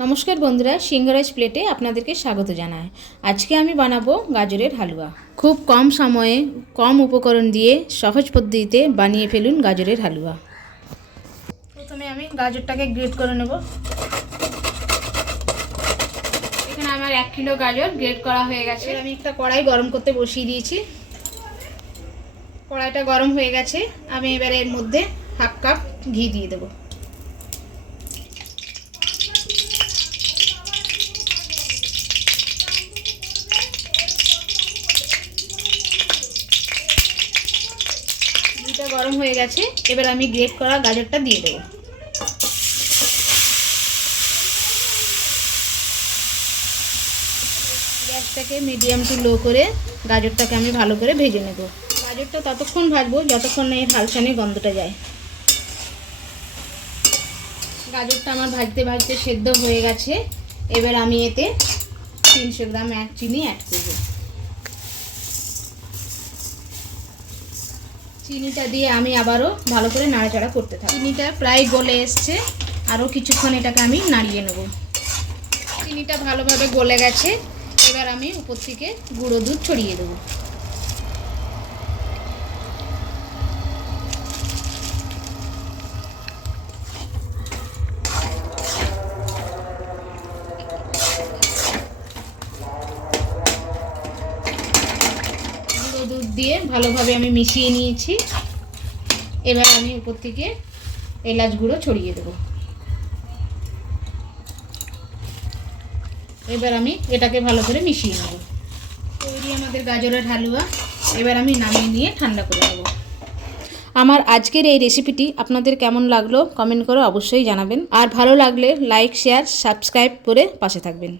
নমস্কার বন্ধুরা, সিংহরাজ প্লেটে আপনাদেরকে স্বাগত জানাই। আজকে আমি বানাবো গাজরের হালুয়া। খুব কম সময়ে কম উপকরণ দিয়ে সহজ পদ্ধতিতে বানিয়ে ফেলুন গাজরের হালুয়া। প্রথমে আমি গাজরটাকে গ্রেট করে নেব। এখানে আমার 1 কিলো গাজর গ্রেট করা হয়ে গেছে। আমি একটা কড়াই গরম করতে বসিয়ে দিয়েছি। কড়াইটা গরম হয়ে গেছে। আমি এবারে এর মধ্যে 1/2 কাপ ঘি দিয়ে দেবো। ঘিটা গরম হয়ে গেছে। এবার আমি গ্রেট করা গাজরটা দিয়ে দেবো। গ্যাসটাকে মিডিয়াম টু লো করে গাজরটাকে আমি ভালো করে ভেজে নেব। গাজরটা ততক্ষণ ভাজবো যতক্ষণ না এর হালসানি গন্ধটা যায়। গাজরটা আমার ভাজতে ভাজতে সেদ্ধ হয়ে গেছে। এবার আমি এতে 300 গ্রাম চিনি অ্যাড করব। চিনিটা দিয়ে আমি আবারও ভালো করে নাড়াচাড়া করতে থাকি। চিনিটা প্রায় গলে এসছে, আরও কিছুক্ষণ এটাকে আমি নাড়িয়ে নেব। চিনিটা ভালোভাবে গলে গেছে। এবার আমি উপর থেকে গুঁড়ো দুধ ছড়িয়ে দেবো। গুঁড়ো দুধ দিয়ে ভালোভাবে আমি মিশিয়ে নিয়েছি। এবার আমি উপর থেকে এলাচ গুঁড়ো ছড়িয়ে দেবো। এবার আমি এটাকে ভালো করে মিশিয়ে নেব। তৈরি আমাদের গাজরের হালুয়া। এবার আমি নামিয়ে নিয়ে ঠান্ডা করে নেব। আমার আজকের এই রেসিপিটি আপনাদের কেমন লাগলো কমেন্ট করে অবশ্যই জানাবেন। আর ভালো লাগলে লাইক, শেয়ার, সাবস্ক্রাইব করে পাশে থাকবেন।